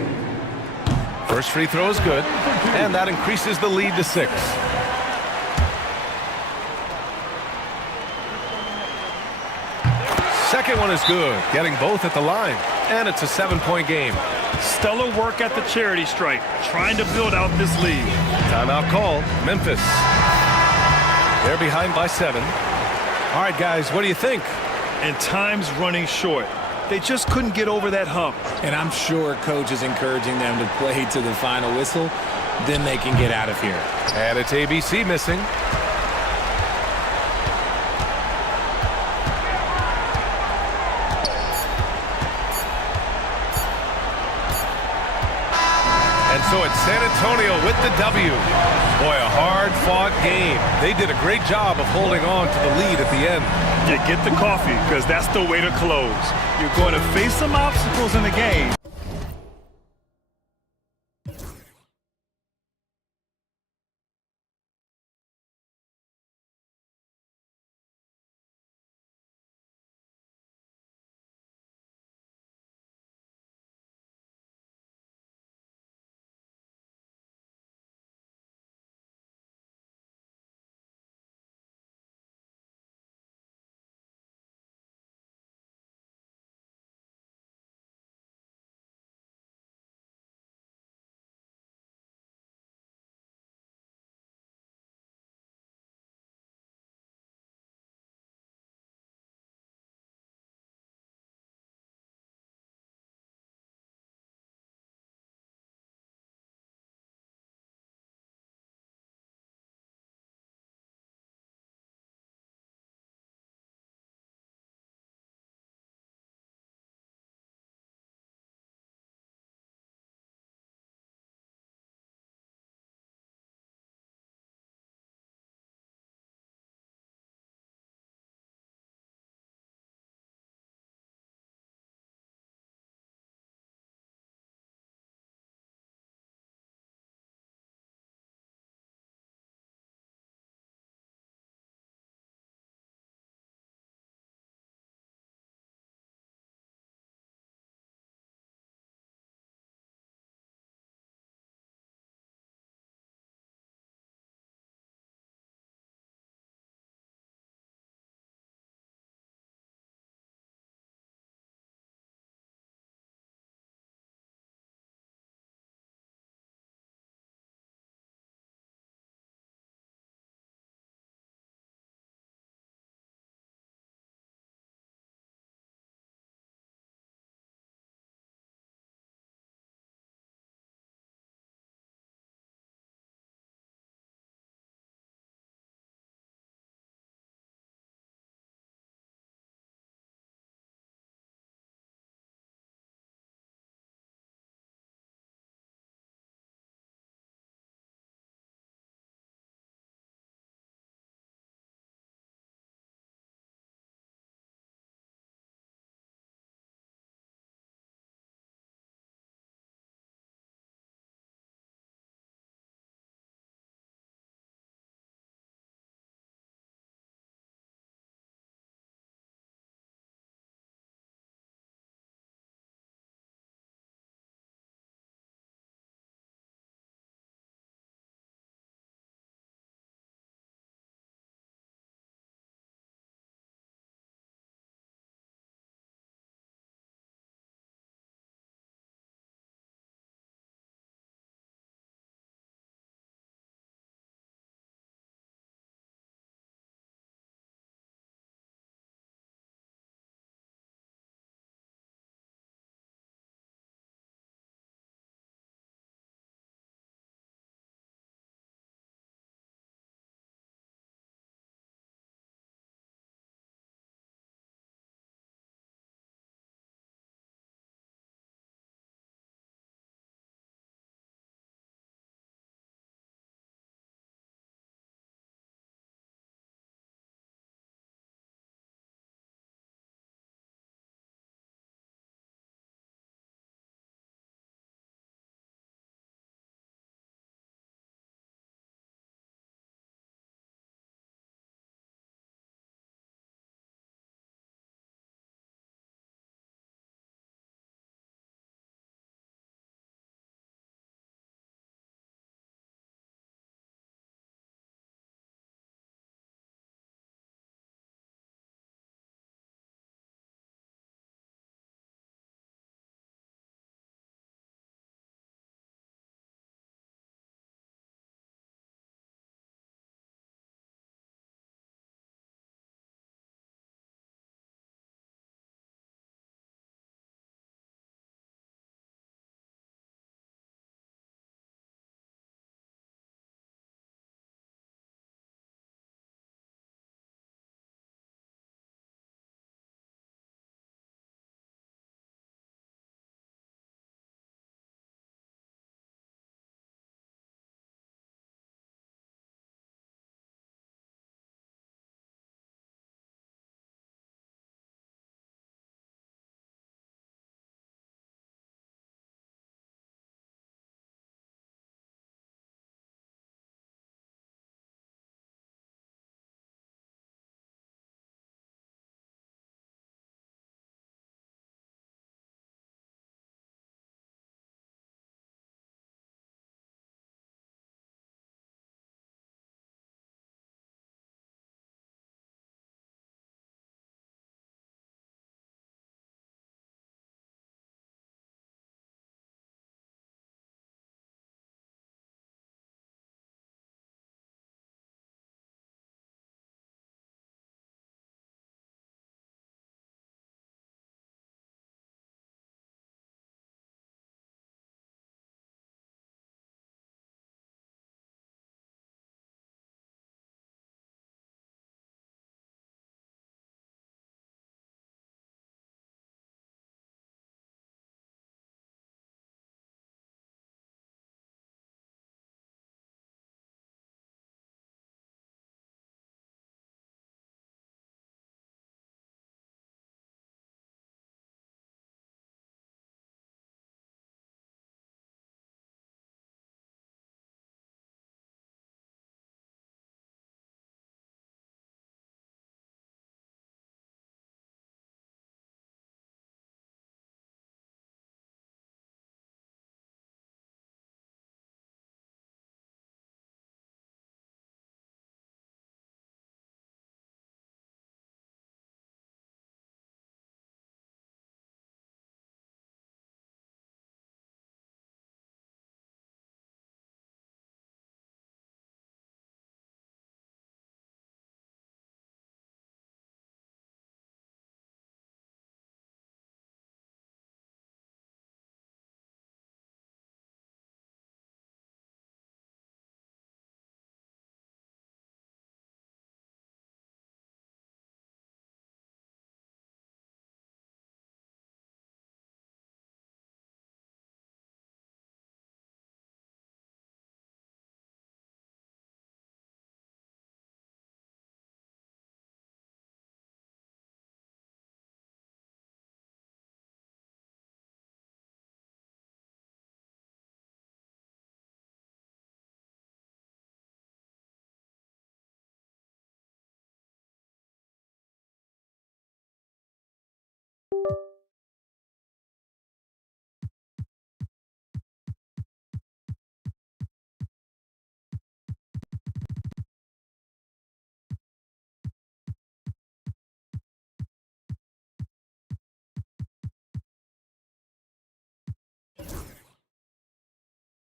First free throw is good, and that increases the lead to 6. Second one is good, getting both at the line, and it's a 7-point game. Stellar work at the charity stripe, trying to build out this lead. Timeout called, Memphis. They're behind by 7. All right, guys, what do you think? And time's running short. They just couldn't get over that hump. And I'm sure coach is encouraging them to play to the final whistle. Then they can get out of here. And it's ABC missing. And so it's San Antonio with the W. Boy, a hard-fought game. They did a great job of holding on to the lead at the end. You get the coffee, because that's the way to close. You're going to face some obstacles in the game.